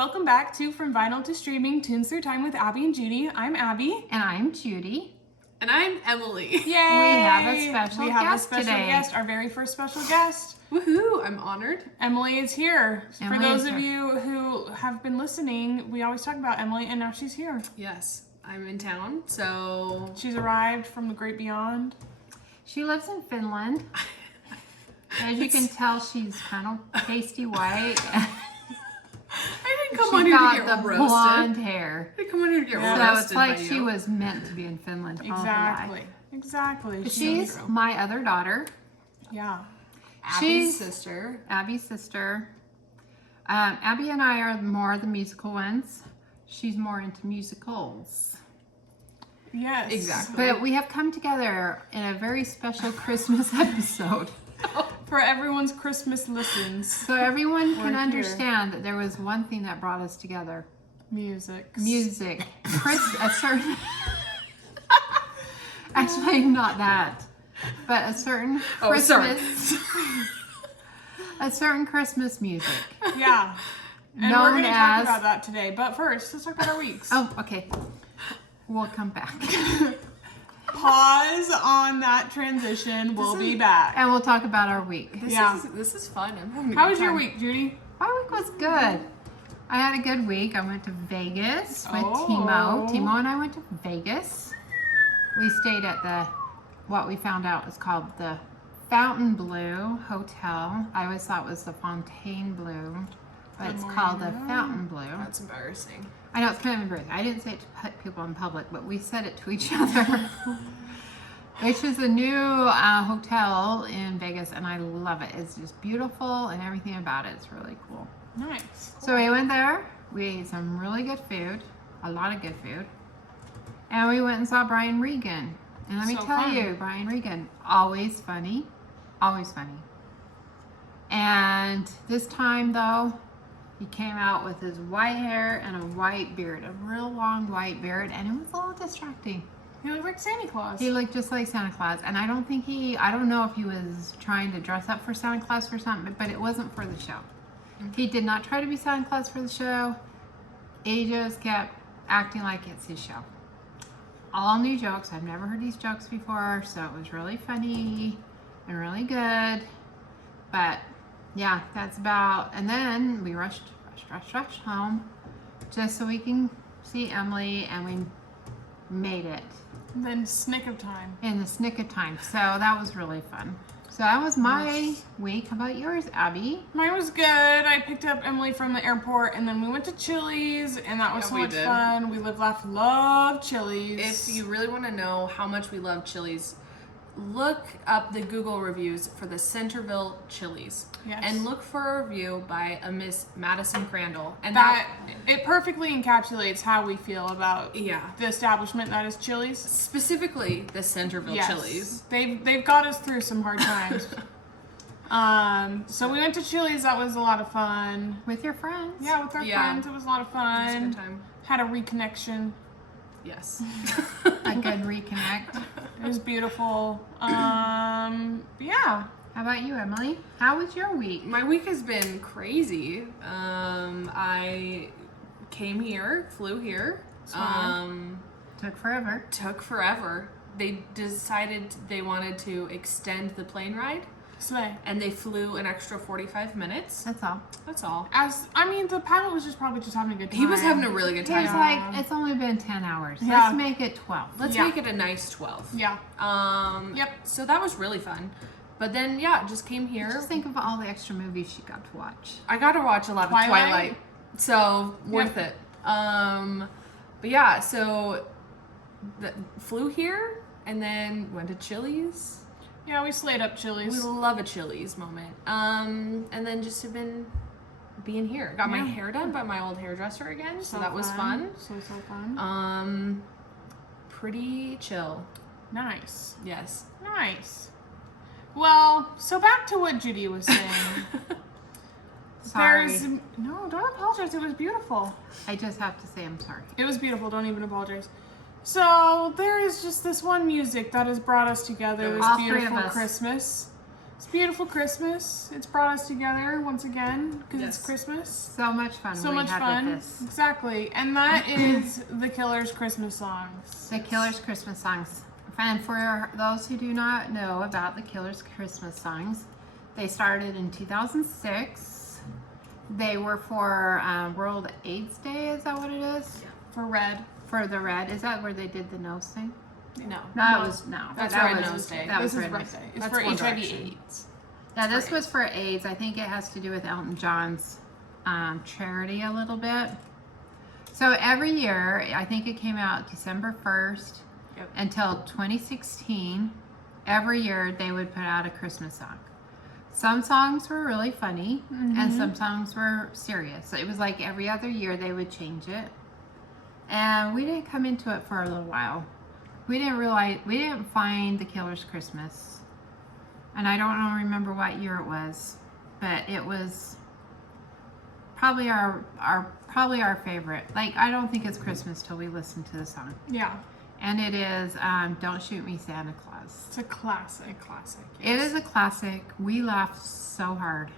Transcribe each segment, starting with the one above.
Welcome back to From Vinyl to Streaming, Tunes Through Time with Abby and Judy. I'm Abby. And I'm Judy. And I'm Emily. Yay! We have a special We have guest a special today. guest, our very first special guest. Woohoo! I'm honored. Emily is here. Emily For those is of here. you who have been listening, we always talk about Emily, and now she's here. Yes, I'm in town, so She's arrived from the great beyond. She lives in Finland. As you can tell, she's kind of pasty white. I didn't come She's on here to got get the roasted. blonde hair. I didn't come on here to get Yeah. So roasted it's like by she you. was meant to be in Finland all her Exactly. life. Exactly. She's true. my other daughter, Yeah. Abby's she's- sister. Abby's sister. Abby and I are more the musical ones. She's more into musicals. Yes. Exactly. But we have come together in a very special Christmas episode. For everyone's Christmas listens. So everyone We're can here. understand that there was one thing that brought us together. Music. Music. A certain... Actually, not that. But a certain Oh, sorry. Christmas... a certain Christmas music. Yeah. And we're Known going to talk as- about that today. But first, let's talk about our weeks. Oh, okay. We'll come back. Pause on that transition. We'll be back. And we'll talk about our week. This is fun. I'm having a How good was your time. week, Judy? My week was good. I had a good week. I went to Vegas with Oh. Timo. Timo and I went to Vegas. We stayed at what we found out was called the Fontainebleau Hotel. I always thought it was the Fontainebleau, but it's called the Fontainebleau. That's embarrassing. I know it's kind of embarrassing. I didn't say it to put people in public, but we said it to each other. Which is a new hotel in Vegas, and I love it. It's just beautiful, and everything about it is really cool. Nice. So we went there. We ate some really good food, a lot of good food, and we went and saw Brian Regan. And let me So tell fun. you, Brian Regan, always funny, always funny. And this time, though, he came out with his white hair and a white beard, a real long white beard, and it was a little distracting. You look like Santa Claus. He looked just like Santa Claus, and I don't know if he was trying to dress up for Santa Claus for something, but it wasn't for the show. He did not try to be Santa Claus for the show. He just kept acting like it's his show. All new jokes. I've never heard these jokes before, so it was really funny and really good. But yeah, that's about, and then we rushed home just so we can see Emily, and we made it And then snick of time. in the snick of time. So that was really fun. So that was my week. How about yours, Abby? Mine was good. I picked up Emily from the airport, and then we went to Chili's, and that was Yeah, so we much did. fun. We live, laugh, love Chili's. If you really want to know how much we love Chili's, look up the Google reviews for the Yes. Centerville Chili's. Yes. And look for a review by a Miss Madison Crandall. And that it perfectly encapsulates how we feel about yeah. the establishment that is Chili's. Specifically the Centerville Yes. Chili's. They've got us through some hard times. So we went to Chili's. That was a lot of fun. With your friends? Yeah, with our Yeah. friends, it was a lot of It was a fun. good time. Had a reconnection. Yes. A good reconnect. It was beautiful. Yeah. How about you, Emily? How was your week? My week has been crazy. I came here, flew here. Smart. Took forever. Took forever. They decided they wanted to extend the plane ride, Slay. and they flew an extra 45 minutes. That's all. That's all. The pilot was probably just having a good time. He was having a really good He was time. like, it's only been 10 hours. Yeah. Let's make it 12. Let's Yeah. make it a nice 12. Yeah. Yep. So that was really fun. But then, yeah, just came here. Just think of all the extra movies she got to watch. I got to watch a lot of Twilight, so worth it. But yeah, so flew here and then went to Chili's. Yeah, we slayed up We Chili's. love a Chili's moment. And then just have been being here. Got my Yeah. hair done by my old hairdresser again, so that was fun. So fun. Pretty chill. Nice. Yes. Nice. Well, so back to what Judy was saying. Sorry. No, don't apologize. It was beautiful. I just have to say I'm sorry. It was beautiful. Don't even apologize. So there is just this one music that has brought us together this All three of beautiful us. Christmas. It's beautiful Christmas. It's brought us together once again because Yes. it's Christmas. So much fun. So we much had fun. With this. Exactly. And that is The Killers' Christmas songs. The Killers Christmas songs. And for those who do not know about the Killers Christmas songs, they started in 2006. They were for World AIDS Day. Is that what it is? For Red. For the red. Is that where they did the nose thing? No. No, it was no. That's that Red was, Nose Day. That This was is Red Red Nose. Day. It's That's for One HIV Direction. AIDS. Yeah, It's this for was for AIDS. I think it has to do with Elton John's charity a little bit. So every year, I think it came out December 1st Yep. until 2016. Every year they would put out a Christmas song. Some songs were really funny and some songs were serious. It was like every other year they would change it. And we didn't come into it for a little while. We didn't find the Killers Christmas. And I don't remember what year it was, but it was probably our favorite. Like, I don't think it's Christmas till we listen to the song. Yeah. And it is Don't Shoot Me, Santa Claus. It's a classic. Classic. It is a classic. We laughed so hard.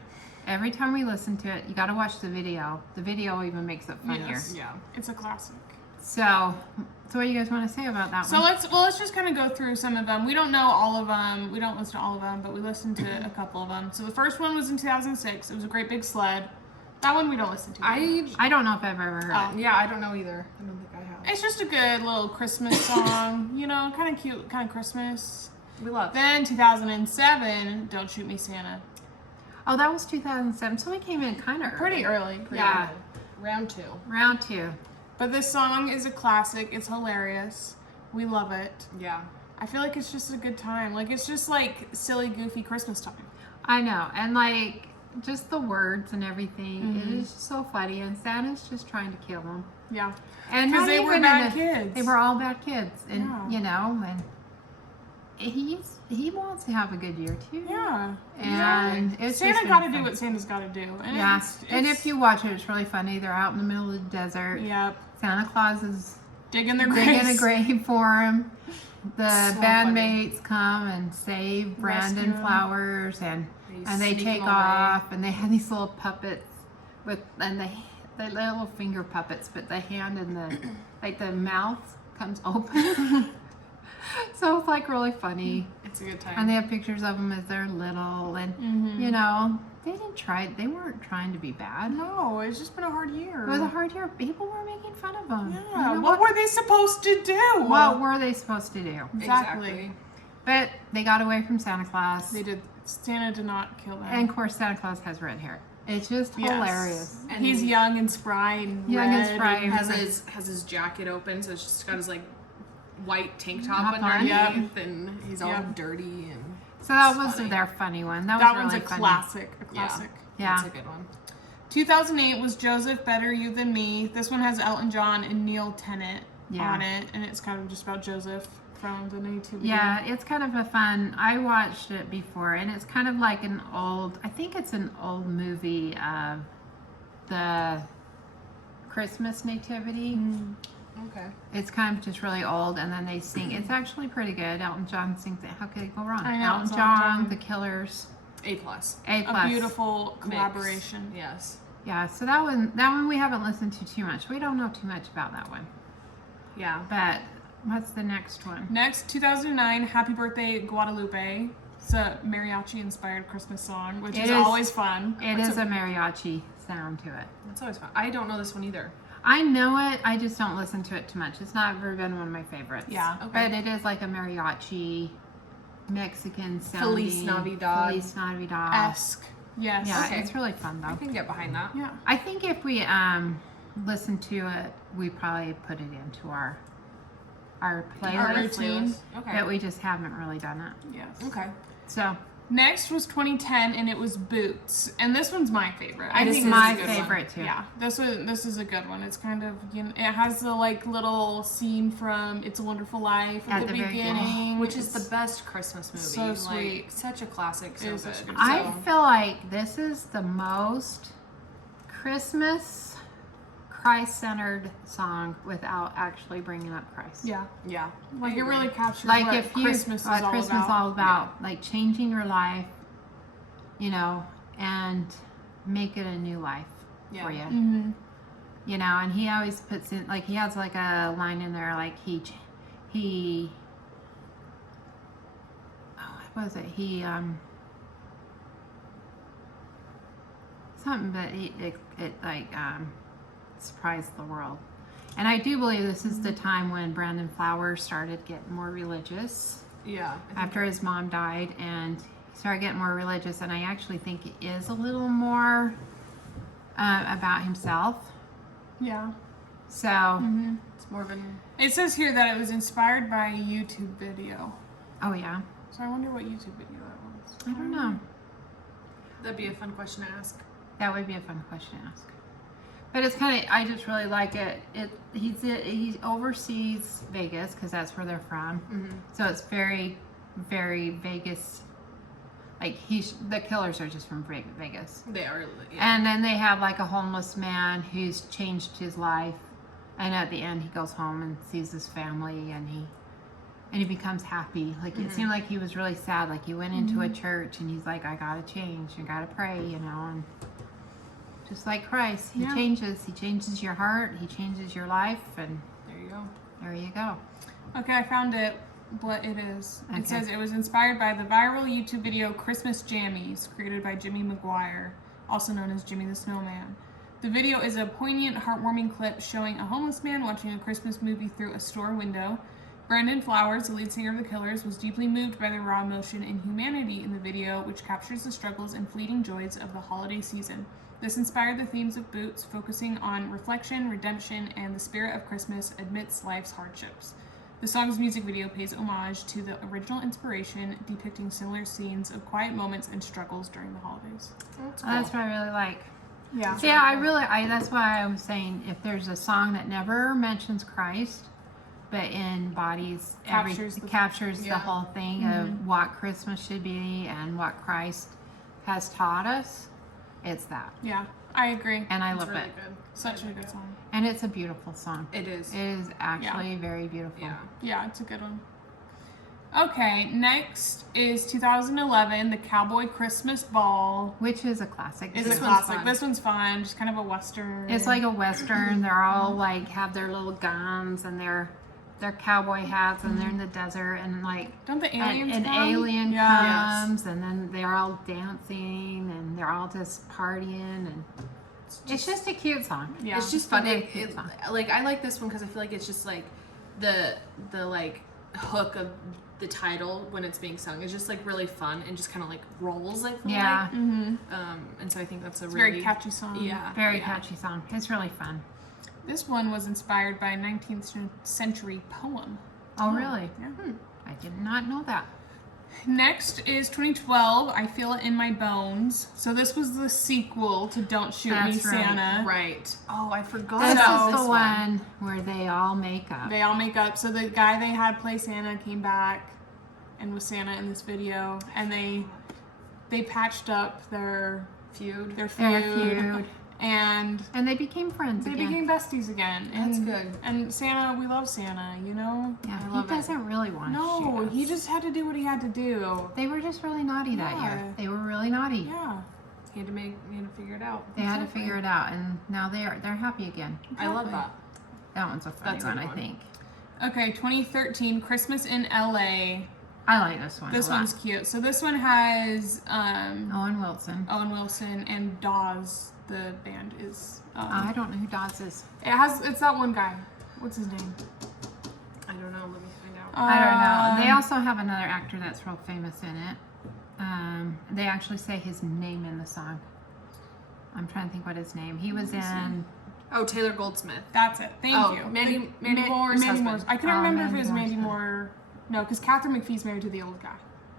Every time we listen to it, you got to watch the video. The video even makes it funnier. Yes. Yeah. It's a classic. So what do you guys want to say about that So one? let's just kind of go through some of them. We don't know all of them. We don't listen to all of them, but we listened to a couple of them. So the first one was in 2006. It was a great big sled. That one we don't listen to. I don't know if I've ever heard it. Yeah, I don't know either. I don't think I have. It's just a good little Christmas song. You know, kind of cute, kind of Christmas. We love. Then 2007, Don't Shoot Me, Santa. Oh, that was 2007. So we came in kind of Pretty early. Yeah. Round 2. Round 2. But this song is a classic. It's hilarious. We love it. Yeah. I feel like it's just a good time. Like, it's just like silly, goofy Christmas time. I know. And like just the words and everything. It is just so funny. And Santa's just trying to kill them. Yeah. And 'Cause not they were even bad in kids. They were all bad kids. And Yeah. you know, and he wants to have a good year too. Yeah. And it's Santa just got to been do fun. what Santa's got to do. And Yeah. it's- And it's- if you watch it, it's really funny. They're out in the middle of the desert. Yep. Santa Claus is Digging their digging a graves. grave for him. The So bandmates come and save Brandon Rescue him. Flowers, and they sneak take him away. off, and they have these little puppets and the little finger puppets, but the hand and the mouth comes open. So it's like really funny. It's a good time. And they have pictures of them as they're little, and you know, they weren't trying to be bad. No, it's just been a hard year. It was a hard year. People were making fun of them. Yeah. You know What were they supposed to do? What were they supposed to do? Exactly. But they got away from Santa Claus. They did. Santa did not kill them. And of course, Santa Claus has red hair. It's just Yes. hilarious. And he's young and spry and Young and red spry. has his jacket open, so it's just got his like white tank top Top on, underneath, and he's all Yep. dirty and. So that It's was funny. their funny one. That That was one's really a funny. classic. A Yeah. classic. Yeah. That's a good one. 2008 was Joseph, Better You Than Me. This one has Elton John and Neil Tennant Yeah. on it, and it's kind of just about Joseph from the nativity. Yeah, it's kind of a fun. I watched it before, and it's kind of like I think it's an old movie of the Christmas nativity. Okay. It's kind of just really old, and then they sing. It's actually pretty good. Elton John sings it. How could it go wrong? I know, Elton it's Elton John, John. The Killers, A+. A+. A beautiful Mix. collaboration. Yes. Yeah, so that one we haven't listened to too much. We don't know too much about that one. Yeah. But what's the next one? Next, 2009, Happy Birthday Guadalupe. It's a mariachi-inspired Christmas song, which It is is. always fun. It is a mariachi sound to it. That's always fun. I don't know this one either. I know it, I just don't listen to it too much. It's not ever been one of my favorites. Yeah. Okay. But it is like a mariachi Mexican sounding. Feliz Navidad. Feliz Navidad. Esque. Yes. Yeah, Okay. it's really fun I though. can get behind that. Yeah. I think if we listen to it, we probably put it into our Our playlist. routine. Okay. But we just haven't really done it. Yes. Okay. So Next was 2010, and it was Boots, and this one's my favorite. It is this my a good one. favorite, too. Yeah, this is a good one. It's kind of it has the like little scene from It's a Wonderful Life at, At the the very beginning, Which is It's- the best Christmas movie. So sweet. Like, such a classic. So It is good. such a good I song. feel like this is the most Christmas Christ-centered song without actually bringing up Christ. Yeah, Yeah. like it really captures Like what if you Christmas is what all Christmas about. all about, like changing your life you know, and make it a new life Yeah. for you. Mm-hmm. You know, and he always puts in, like, he has like a line in there, like what was it? Something, but it surprised the world. And I do believe this is the time when Brandon Flowers started getting more religious Yeah. after his mom died, and he started getting more religious. And I actually think it is a little more about himself. Yeah. So Mm-hmm. It's more of an. It says here that it was inspired by a YouTube video. oh yeah, So I wonder what YouTube video that was. I don't know. That'd be a fun question to ask. That would be a fun question to ask. But it's kind of, I just really like it. He oversees Vegas because that's where they're from. Mm-hmm. So it's very, very Vegas. Like the Killers are just from Vegas. They are. Yeah. And then they have like a homeless man who's changed his life, and at the end he goes home and sees his family, and he becomes happy. Like it seemed like he was really sad. Like he went into a church and he's like, I gotta change, I gotta pray, you know. And just like Christ, he Yeah. changes. He changes your heart. He changes your life, and There you go. there you go. Okay, I found it. What it is. Okay. It says it was inspired by the viral YouTube video Christmas Jammies, created by Jimmy McGuire, also known as Jimmy the Snowman. The video is a poignant, heartwarming clip showing a homeless man watching a Christmas movie through a store window. Brandon Flowers, the lead singer of the Killers, was deeply moved by the raw emotion and humanity in the video, which captures the struggles and fleeting joys of the holiday season. This inspired the themes of Boots, focusing on reflection, redemption, and the spirit of Christmas amidst life's hardships. The song's music video pays homage to the original inspiration, depicting similar scenes of quiet moments and struggles during the holidays. That's That's what I really like. Yeah. So yeah, that's why I was saying, if there's a song that never mentions Christ, but embodies Captures the- captures the Yeah. whole thing of what Christmas should be and what Christ has taught us, it's that. Yeah, I agree. And I It's love really it. good. Such a good song. And it's a beautiful song. It is. It is actually very beautiful. Yeah. Yeah, it's a good one. Okay, next is 2011, The Cowboy Christmas Ball. Which is a classic. It's too. a one's classic. fun. This one's fun, just kind of a western. It's like a western. They're all like have their little guns and their cowboy hats, and they're in the desert, and like Don't the an aliens come? alien Yeah. comes, and then they're all dancing, and they're all just partying, and it's just a cute song. Yeah. It's just a fun. very cute song. Like I like this one because I feel like it's just like the like hook of the title when it's being sung is just like really fun and just kind of like rolls. I feel Yeah, Mm-hmm. like. And so I think that's a It's a really very catchy song. Yeah. very yeah. catchy song. It's really fun. This one was inspired by a 19th century poem. Oh, really? Yeah. I did not know that. Next is 2012, I Feel It in My Bones. So this was the sequel to Don't Shoot Me, That's right. Santa. Right. Oh, I forgot This about is this the one where they all make up. They all make up. So the guy they had play Santa came back and was Santa in this video, and they patched up their Feud. feud, Their feud. and And they became friends they again. became besties again. That's And, good. And Santa, we love Santa, you know. Yeah, I he love it. doesn't really want to No, shoot us. he just had to do what he had to do. They were just really naughty that Yeah. year. They were really naughty. Yeah. You had to figure it out. They had to Exactly. figure it out, and now they're happy again. I love Exactly. that. That one's a funny That's a one, good I one. think. Okay, 2013, Christmas in LA. I like this one. This a lot. one's cute. So this one has Owen Wilson. Owen Wilson and Dawes. The band is. I don't know who Dodds is. It's that one guy. What's his name? I don't know. Let me find out. I don't know. They also have another actor that's real famous in it. They actually say his name in the song. I'm trying to think what his name. He was in. Oh, Taylor Goldsmith. That's it. Thank Oh, you. Mandy Ma- Moore's husband. Moore's. I couldn't Oh, remember if it Mandy was Moore's Mandy husband. Moore. No, because Catherine McPhee's married to the old guy.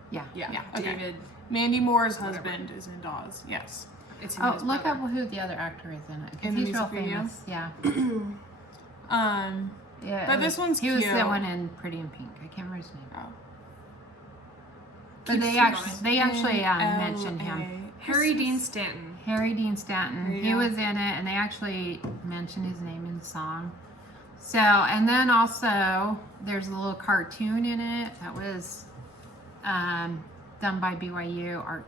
Yeah. Yeah. Yeah, okay. David. Mandy Moore's Whatever. husband is in Dawes. Yes. It's him and Oh, his look brother. up who the other actor is in it. 'Cause In the he's real music video? famous. Yeah. Yeah. But this one's He was cute. the one in Pretty in Pink. I can't remember his name. Oh. But Keep they going. actually In mentioned him. LA. Harry Dean Stanton. Harry Dean Stanton. He Yeah. was in it, and they actually mentioned his name in the song. So, and then also there's a little cartoon in it that was done by BYU art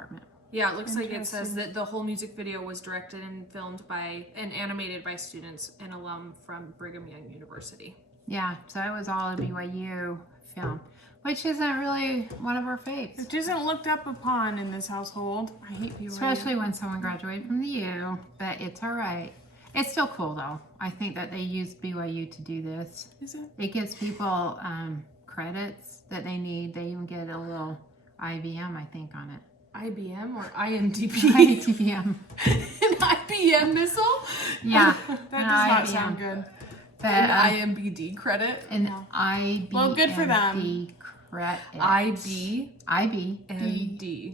department. Yeah, it looks like it says Interesting. that the whole music video was directed and filmed by and animated by students and alum from Brigham Young University. Yeah, so it was all a BYU film, which isn't really one of our faves. It isn't looked up upon in this household. I hate BYU. Especially when someone graduated from the U, but it's all right. It's still cool though. I think that they used BYU to do this. Is it? It gives people credits that they need. They even get a little IBM, I think, on it. IBM or IMDb? IBM. An IBM missile? Yeah. That an does not IBM. sound good. But, An IMBD credit? an No. IBM. Well, good for them. Credit. IBMD.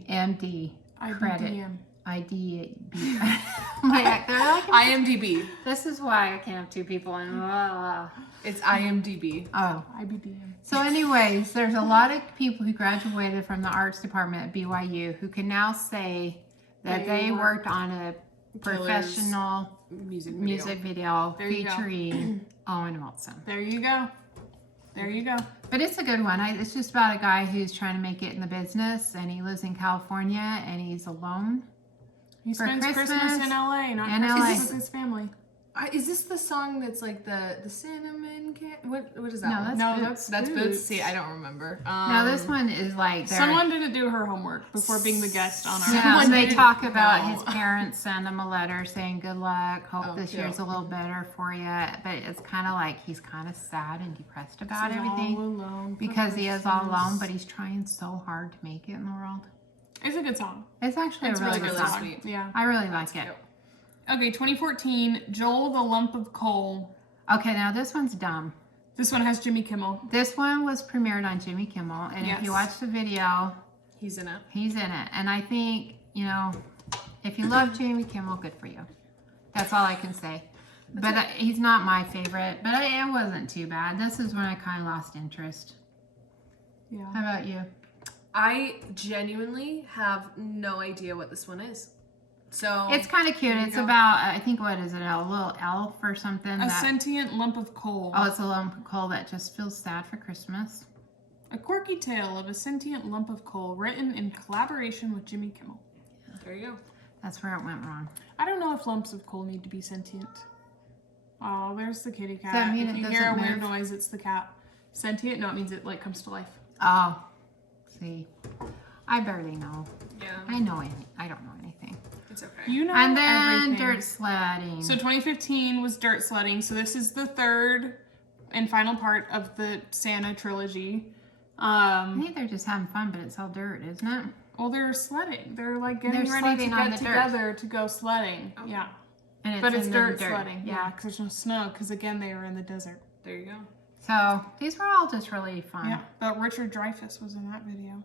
MD. Credit. IBDM. IDB. Like, they're like, IMDb. this is why I can't have two people in. It's IMDb. Oh. IBDM. So anyways, there's a lot of people who graduated from the arts department at BYU who can now say that they worked on a professional music video There you go. featuring Owen Wilson. There you go. There you go. But it's a good one. It's just about a guy who's trying to make it in the business, and he lives in California, and he's alone. He For spends Christmas Christmas in LA, not in Christmas LA. with his family. Is this the song that's like the cinnamon can? What is that? No, one? that's No, Boots. That's Boots. See, I don't remember. Now this one is like their- Someone didn't do her homework before being the guest on our. Yeah, Someone and they did- talk about no. his parents send him a letter saying good luck, hope Oh, this cute. year's a little better for you. But it's kind of like he's kind of sad and depressed about He's all everything alone for because he is all Christmas. alone, but he's trying so hard to make it in the world. It's a good song. It's actually It's a really really good good song. sweet. Yeah. I really like it. cute. Okay, 2014, Joel the Lump of Coal. Okay, now this one's dumb. This one has Jimmy Kimmel. This one was premiered on Jimmy Kimmel, and if you Yes. watch the video, He's in it. he's in it. And I think, you know, if you love Jimmy Kimmel, good for you. That's all I can say. But he's not my favorite, but it wasn't too bad. This is when I kind of lost interest. Yeah. How about you? I genuinely have no idea what this one is. So It's kind of cute. There you It's go. about, I think, what is it, a little elf or something? A sentient lump of coal. Oh, it's a lump of coal that just feels sad for Christmas. A quirky tale of a sentient lump of coal written in collaboration with Jimmy Kimmel. there you go. That's where it went wrong. I don't know if lumps of coal need to be sentient. Oh, there's the kitty cat. that mean if it you hear a doesn't weird move? noise, it's the cat. Sentient? No, it means it like comes to life. Oh, see. I barely know. Yeah, I know any. I don't know anything. it's okay. You know And then everything. dirt sledding. So 2015 was dirt sledding. So this is the third and final part of the Santa trilogy. I think they're just having fun, but it's all dirt, isn't it? Well, they're sledding. They're like getting They're ready sledding to on get the dirt. together to go sledding. Yeah, And but it's in the dirt sledding. Yeah, Yeah. because there's no snow. Because again, they were in the desert. There you go. So these were all just really fun. Yeah, but Richard Dreyfuss was in that video.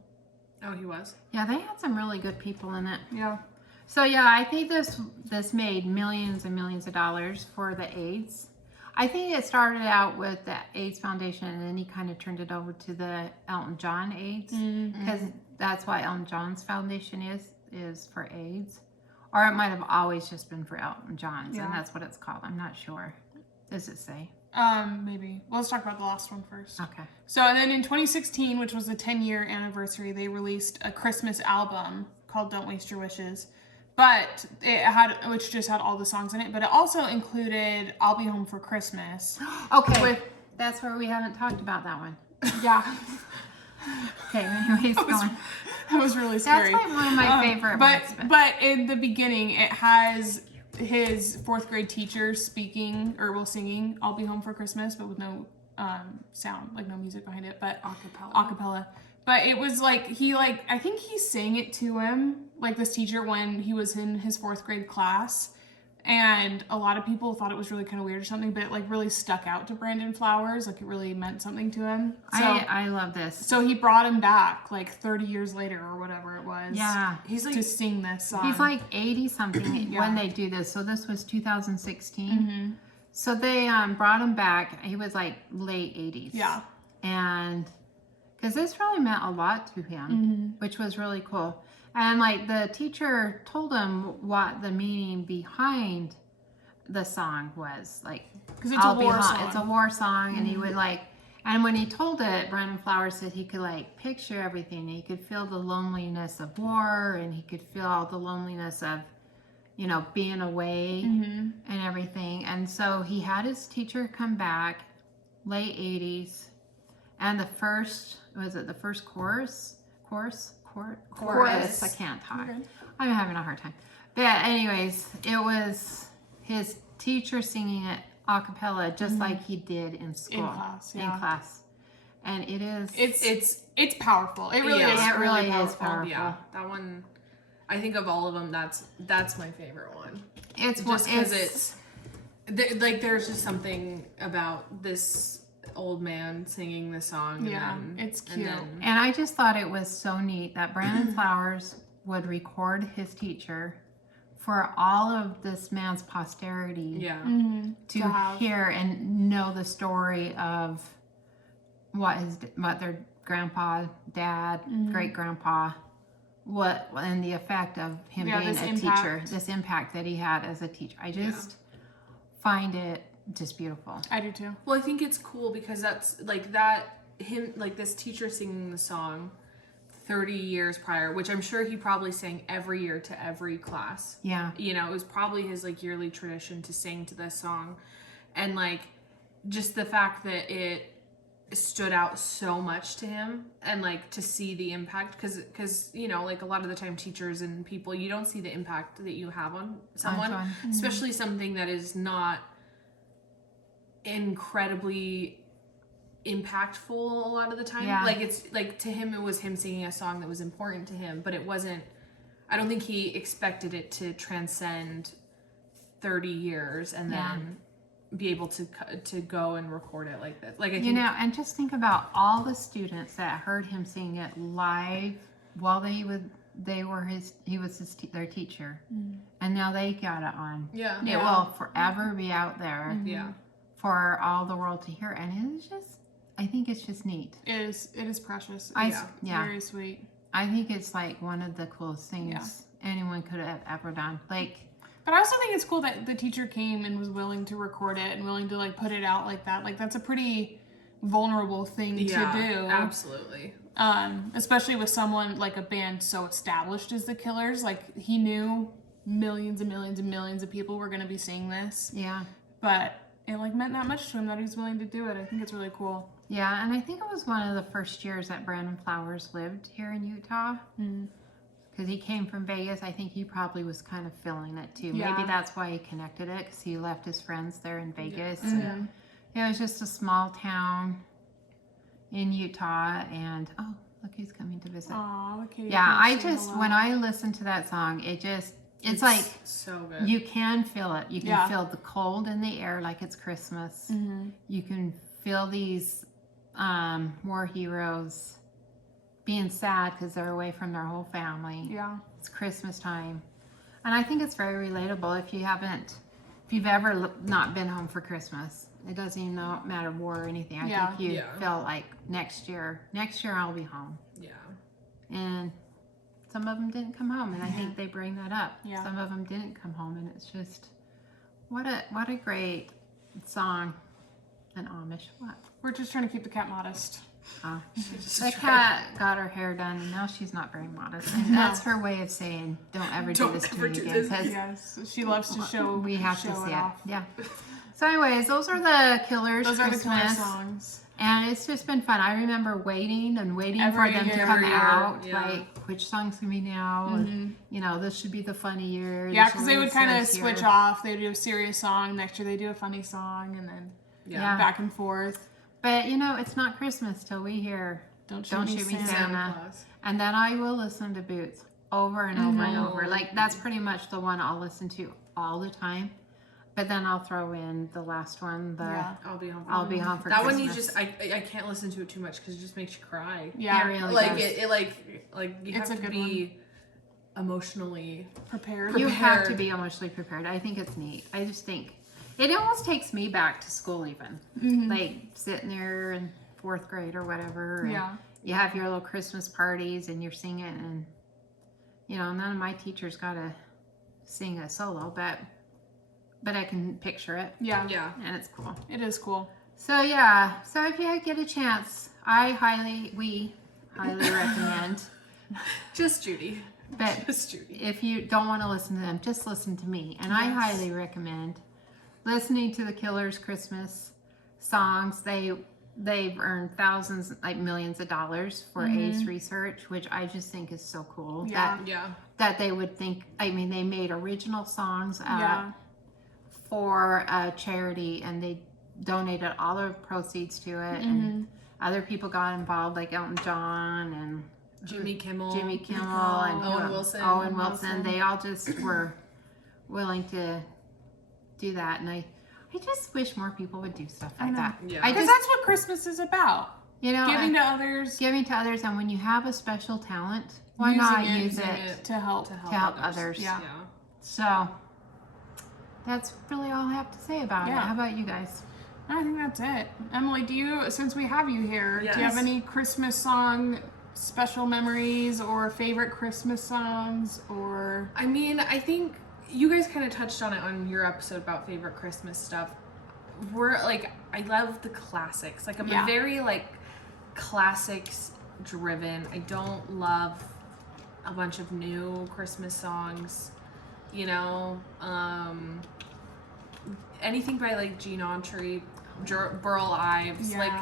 Oh, he was. Yeah, they had some really good people in it. Yeah. So yeah, I think this made millions and millions of dollars for the AIDS. I think it started out with the AIDS Foundation, and then he kind of turned it over to the Elton John AIDS, because that's why Elton John's foundation is for AIDS, or it might have always just been for Elton John's, Yeah. and that's what it's called. I'm not sure. Does it say? Maybe. Well, let's talk about the last one first. Okay. So, and then in 2016, which was the 10-year anniversary, they released a Christmas album called "Don't Waste Your Wishes," but which just had all the songs in it. But it also included "I'll Be Home for Christmas." Okay. That's where we haven't talked about that one. Yeah, Okay. Anyways, that was, going. that was really That's scary. like one of my favorite But ones. but in the beginning, it has his fourth grade teacher singing "I'll Be Home for Christmas," but with no sound, like no music behind it, but acapella. But it was like I think he sang it to him, like this teacher, when he was in his fourth grade class, and a lot of people thought it was really kind of weird or something, but it like really stuck out to Brandon Flowers, like it really meant something to him. So I love this. so he brought him back like 30 years later or whatever it was. Yeah. He's like To sing this song. He's like 80 something Yeah. when they do this. So this was 2016. Mm-hmm. So they brought him back. He was like late 80s. Yeah. And because this really meant a lot to him, Mm-hmm. which was really cool. And like the teacher told him what the meaning behind the song was. Like, Because it's a war song. It's a war song. And he would like, And when he told it, Brandon Flowers said he could like picture everything. He could feel the loneliness of war, and he could feel all the loneliness of, you know, being away Mm-hmm. and everything. And so he had his teacher come back, late 80s, and the first chorus? I can't talk. Okay. I'm having a hard time. But anyways, it was his teacher singing it a cappella, just like he did in school. class, yeah. In class. And it is... It's powerful. It really Yeah. is. It really really is powerful. Yeah, that one. I think of all of them, that's my favorite one. It's Just because there's just something about this old man singing this song. Yeah, and then, it's cute. And I just thought it was so neat that Brandon Flowers would record his teacher for all of this man's posterity yeah. Mm-hmm. to have. hear and know the story of what their grandpa, dad, great grandpa, and the effect of him Yeah, being this a impact. teacher, this impact that he had as a teacher. I just find it just beautiful. I do too. Well, I think it's cool because that's this teacher singing the song 30 years prior, which I'm sure he probably sang every year to every class. Yeah. You know, it was probably his like yearly tradition to sing to this song. And like just the fact that it stood out so much to him, and like to see the impact, because you know, like a lot of the time teachers and people, you don't see the impact that you have on someone, especially something that is not incredibly impactful a lot of the time. Yeah. Like it's like to him it was him singing a song that was important to him, but it wasn't, I don't think he expected it to transcend 30 years and then be able to go and record it like this. Like I think, You know, and just think about all the students that heard him sing it live while he was their teacher, and now they got it on. yeah, It will forever be out there yeah, for all the world to hear, and it's just, I think it's just neat. It is precious. I- It's yeah. very sweet. I think it's like one of the coolest things anyone could have ever done. Like, But I also think it's cool that the teacher came and was willing to record it and willing to like put it out like that. Like that's a pretty vulnerable thing to do. absolutely. Especially with someone like a band so established as the Killers. Like he knew millions and millions and millions of people were going to be seeing this, yeah. but it like meant that much to him that he was willing to do it. I think it's really cool. Yeah, and I think it was one of the first years that Brandon Flowers lived here in Utah. Because he came from Vegas. I think he probably was kind of feeling it too. Yeah. Maybe that's why he connected it, because he left his friends there in Vegas. Mm-hmm. And it was just a small town in Utah. And oh, look who's coming to visit. Aw, okay. Yeah, I just, when I listen to that song, it's like so good. you can feel it. You can Yeah. feel the cold in the air like it's Christmas. Mm-hmm. You can feel these war heroes being sad because they're away from their whole family. Yeah. It's Christmas time. And I think it's very relatable if you've ever not been home for Christmas. It doesn't even matter war or anything. I Yeah. think you Yeah. feel like next year I'll be home. Yeah. And some of them didn't come home, and I think they bring that up. Yeah. Some of them didn't come home, and it's just what a great song. An Amish what? We're just trying to keep the cat modest. The cat got her hair done, and now she's not very modest. And that's her way of saying, "Don't ever do Don't this to ever me do again." this. 'Cause Yes, she loves to show. we have to show see it it. off. Yeah. So, anyways, those are the Killers. Those are the Killer Christmas. songs. And it's just been fun. I remember waiting and waiting Every for them year, to come every year, out. yeah. Like, which song's gonna be now? And, you know, this should be the funny year. Yeah, this because will they be would the kind of serious switch year. off. They would do a serious song. Next year they do a funny song, and then Yeah. back and forth. But you know, it's not Christmas till we hear Don't Don't shoot me, Shoot Me, Santa. Santa. Claus. And then I will listen to Boots over and over and Mhm. over. Like, that's pretty much the one I'll listen to all the time. But then I'll throw in the last one, Yeah. I'll be home. I'll Be Home for That one Christmas. you just I can't listen to it too much because it just makes you cry. Yeah, It really Like does. it like you It's have a to good be emotionally. prepared. You have to prepared. be emotionally prepared. I think it's neat. I just think it almost takes me back to school, even. Mhm. Like, sitting there in 4th grade or whatever. And Yeah. you have your little Christmas parties and you're singing, and you know, none of my teachers got to sing a solo, but I can picture it, Yeah, Yeah. and it's cool. it is cool. So yeah, so if you get a chance, we highly recommend. Just Judy. But Just Judy. if you don't want to listen to them, just listen to me. And I Yes. highly recommend listening to the Killers Christmas songs. They've earned thousands, like millions of dollars for AIDS research, which I just think is so cool. Yeah. Yeah. That they would think, I mean, they made original songs Yeah. for a charity, and they donated all the proceeds to it. And other people got involved, like Elton John and Jimmy Kimmel. Jimmy Kimmel and Owen Wilson. Owen Wilson. They all just were willing to do that, and I just wish more people would do stuff like know. that. Yeah. I Because just, that's what Christmas is about. you know, Giving to others, giving to others, and when you have a special talent, why Using not it, use using it? it to help. to to help others. Yeah. Yeah. So that's really all I have to say about it. Yeah. How about you guys? I think that's it. Emily, do you, since we have you here, do you have Yes. any Christmas song special memories or favorite Christmas songs or? I mean, I think you guys kind of touched on it on your episode about favorite Christmas stuff. We're like, I love the classics. Like, I'm Yeah. a very like classics driven. I don't love a bunch of new Christmas songs. You know, anything by like Gene Autry, Burl Ives, Yeah. like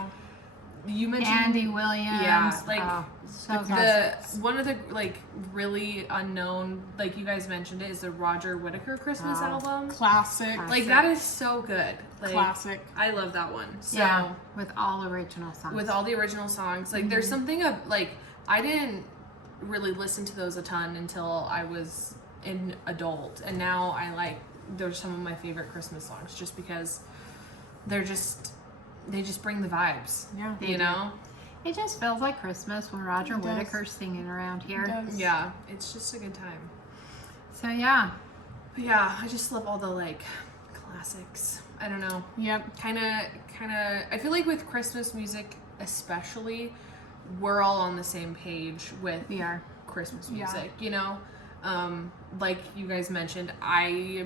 you mentioned. Andy Williams. Yeah, like, oh, so good. The one of the like really unknown, like you guys mentioned it, is the Roger Whittaker Christmas Oh. album. Classic. Like that is so good. Like Classic. I love that one. So Yeah, with all original songs. with all the original songs, like there's something of like I didn't really listen to those a ton until I was an adult, and now I like they're some of my favorite Christmas songs just because they just bring the vibes. Yeah. You know? It just feels like Christmas when Roger It does. Whittaker's singing around here. It does. Yeah, it's just a good time. So yeah, But yeah, I just love all the like classics. I don't know. Yep. Kind of I feel like with Christmas music especially, we're all on the same page with we are. Christmas Yeah. music, you know? Like you guys mentioned, I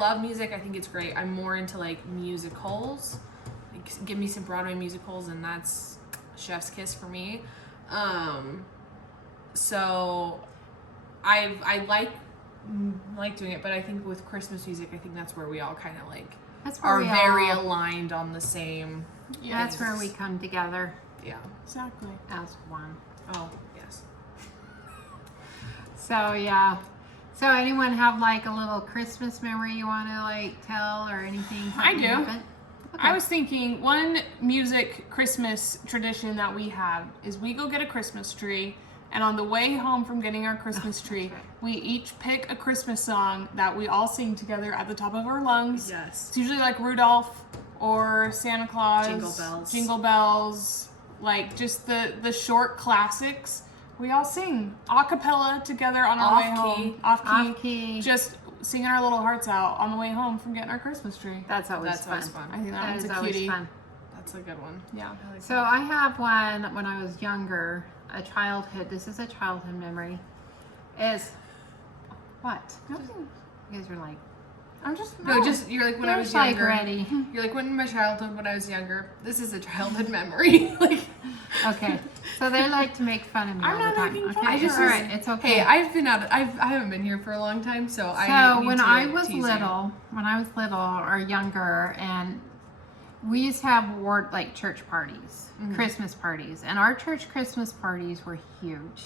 love music. I think it's great. I'm more into like musicals. Like, give me some Broadway musicals and that's chef's kiss for me. So I like doing it, but I think with Christmas music, I think that's where we all kind of like That's where are we very all, aligned on the same. That's where we come together Yeah. Exactly. as one. Oh, yes. So yeah. So anyone have like a little Christmas memory you want to like tell or anything? I something do. happened? Okay. I was thinking one music Christmas tradition that we have is we go get a Christmas tree, and on the way home from getting our Christmas tree, right. we each pick a Christmas song that we all sing together at the top of our lungs. Yes. It's usually like Rudolph or Santa Claus, Jingle Bells. Jingle Bells, like just the short classics. We all sing a cappella together on our way Off key. home. Off key. Off key. Just singing our little hearts out on the way home from getting our Christmas tree. That's always That's fun. always fun. I think that That one's is a always cutie. fun. That's a good one. Yeah. I like So that. I have one when I was younger, a childhood. This is a childhood memory. Is what? Nothing. You guys are like, I'm just No, just you're like when I you're was like younger. ready. You're like when in my childhood when I was younger. This is a childhood memory. Like Okay, so they like to make fun of me I'm all the not time. making Okay, fun of you. all right, it's okay. hey, I haven't been here for a long time, so I So need when to I was tease you. little, or younger, and we used to have like church parties, Christmas parties, and our church Christmas parties were huge.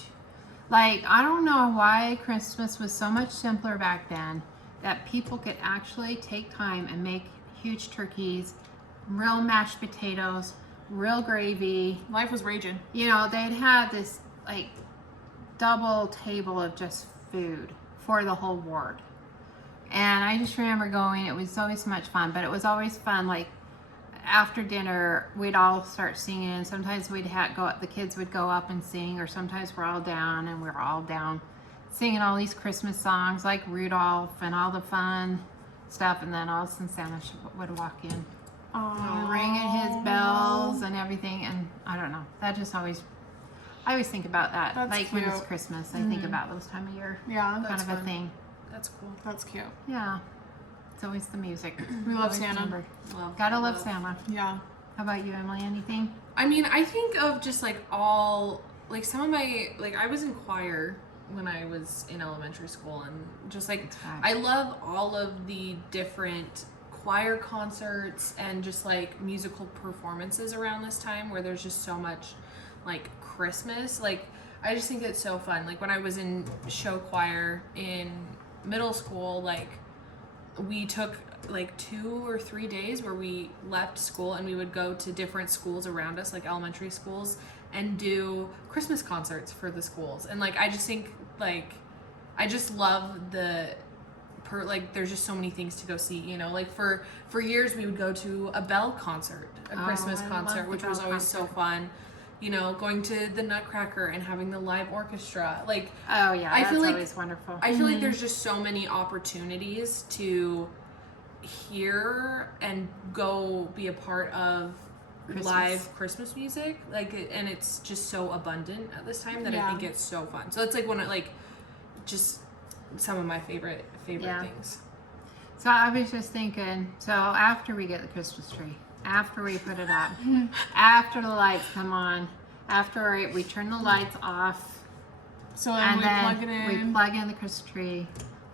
Like, I don't know why Christmas was so much simpler back then that people could actually take time and make huge turkeys, real mashed potatoes, real gravy. life was raging. You know, they'd have this like double table of just food for the whole ward. And I just remember going, it was always so much fun, but it was always fun. Like after dinner, we'd all start singing. Sometimes the kids would go up and sing, or sometimes we're all down and we're all down singing all these Christmas songs like Rudolph and all the fun stuff. And then all of a sudden Santa would walk in, ringing his bells and everything. And I don't know, that just I always think about that. That's like when it's cute. Christmas, I think about those time of year Yeah, kind That's of a fun. thing. That's cool. that's cute. Yeah. It's always the music. We love Always Santa. remember. Love, Gotta love Santa. Yeah. How about you, Emily? Anything? I mean, I think of just like all, like some of my, like I was in choir when I was in elementary school, and just like, right. I love all of the different choir concerts and just like musical performances around this time where there's just so much like Christmas. Like, I just think it's so fun. Like when I was in show choir in middle school, like we took like 2 or 3 days where we left school and we would go to different schools around us, like elementary schools, and do Christmas concerts for the schools. And like I just think like I just love the like there's just so many things to go see, you know. Like for years we would go to a Bell concert, a Christmas I love concert, the which was Bell always so concert. fun. You know, going to the Nutcracker and having the live orchestra. Like Oh yeah, I that's feel like- always wonderful. I feel like there's just so many opportunities to hear and go be a part of Christmas. live Christmas music. Like, and it's just so abundant at this time that I Yeah. think it's so fun. So it's like one of like just some of my favorite Yeah. things. So I was just thinking, so after we get the Christmas tree, after we put it up, after the lights come on, after we turn the lights off, So then and we then plug it we in. plug in the Christmas tree,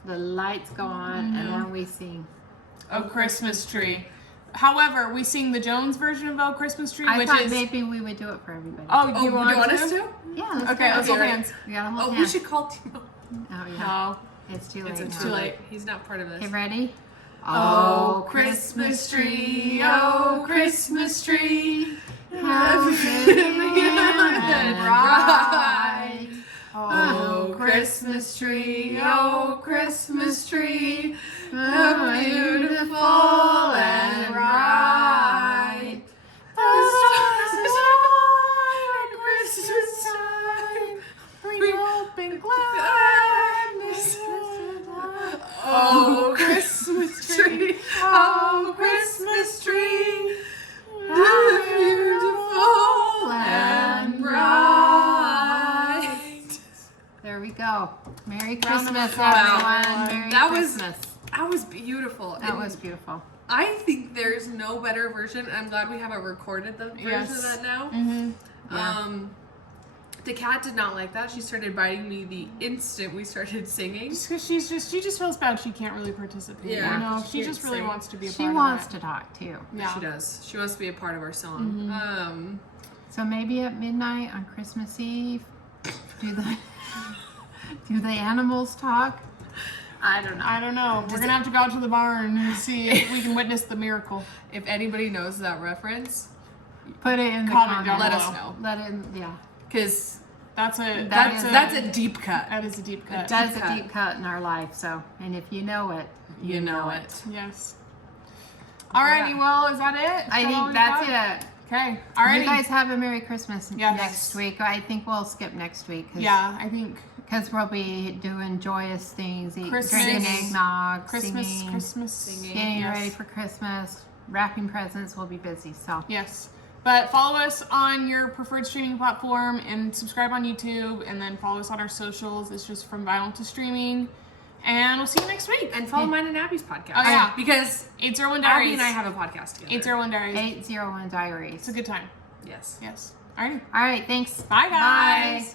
the lights go on, and then we sing. Oh, Christmas tree. However, we sing the Jones version of Oh Christmas Tree, I which thought is maybe we would do it for everybody. Oh, Oh, you want us to? to? yeah. Let's Okay, do let's it. hold hands. We gotta hold Oh, hands. we should call Timo. Oh yeah, No. it's too late. It's now. too late. He's not part of this. Okay, ready? Oh, Christmas tree, oh, Christmas tree. How big and bright. Oh, Christmas tree, oh, Christmas tree. How beautiful and bright. The stars are at Christmas time. Bring hope and gladness. Oh, Christmas tree, oh, Christmas tree. How beautiful and bright. There we go. Merry Round of Christmas, applause. everyone. Merry That was- Christmas. That was beautiful. That And was beautiful. I think there's no better version. I'm glad we haven't recorded the version Yes. of that now. Mm-hmm. Yeah. The cat did not like that. She started biting me the instant we started singing. Just because she just feels bad she can't really participate. Yeah, You know, she she just can't really sing. wants to be a She part wants of to talk too. it. Yeah. She does. She wants to be a part of our song. Mm-hmm. So maybe at midnight on Christmas Eve, do the do the animals talk? I don't know. I don't know. We're gonna have to go out to the barn and see if we can witness the miracle. If anybody knows that reference, Put it in the Comment down comments. let us below. know. Let it, yeah. Because That's a that's a deep cut. that is a deep cut. That's Deep a cut. deep cut in our life. So, and if you know it, You know it. Yes. Alrighty, well, is that it? I Is that all think we that's got? it. Okay. Alrighty. You guys have a Merry Christmas Yes. next week. I think we'll skip next week. Yeah, I think Because we'll be doing joyous things, Christmas- drinking eggnog, Christmas, singing, Christmas, getting yes. ready for Christmas, wrapping presents. We'll be busy. So, Yes. But follow us on your preferred streaming platform and subscribe on YouTube, and then follow us on our socials. It's just From Vinyl to Streaming. And we'll see you next week. And follow mine and Abby's podcast. Oh, yeah. Because 801 Abby Diaries. and I have a podcast together. 801 Diaries. 801 Diaries. It's a good time. Yes. Yes. Alrighty. All right. Thanks. Bye, guys. Bye.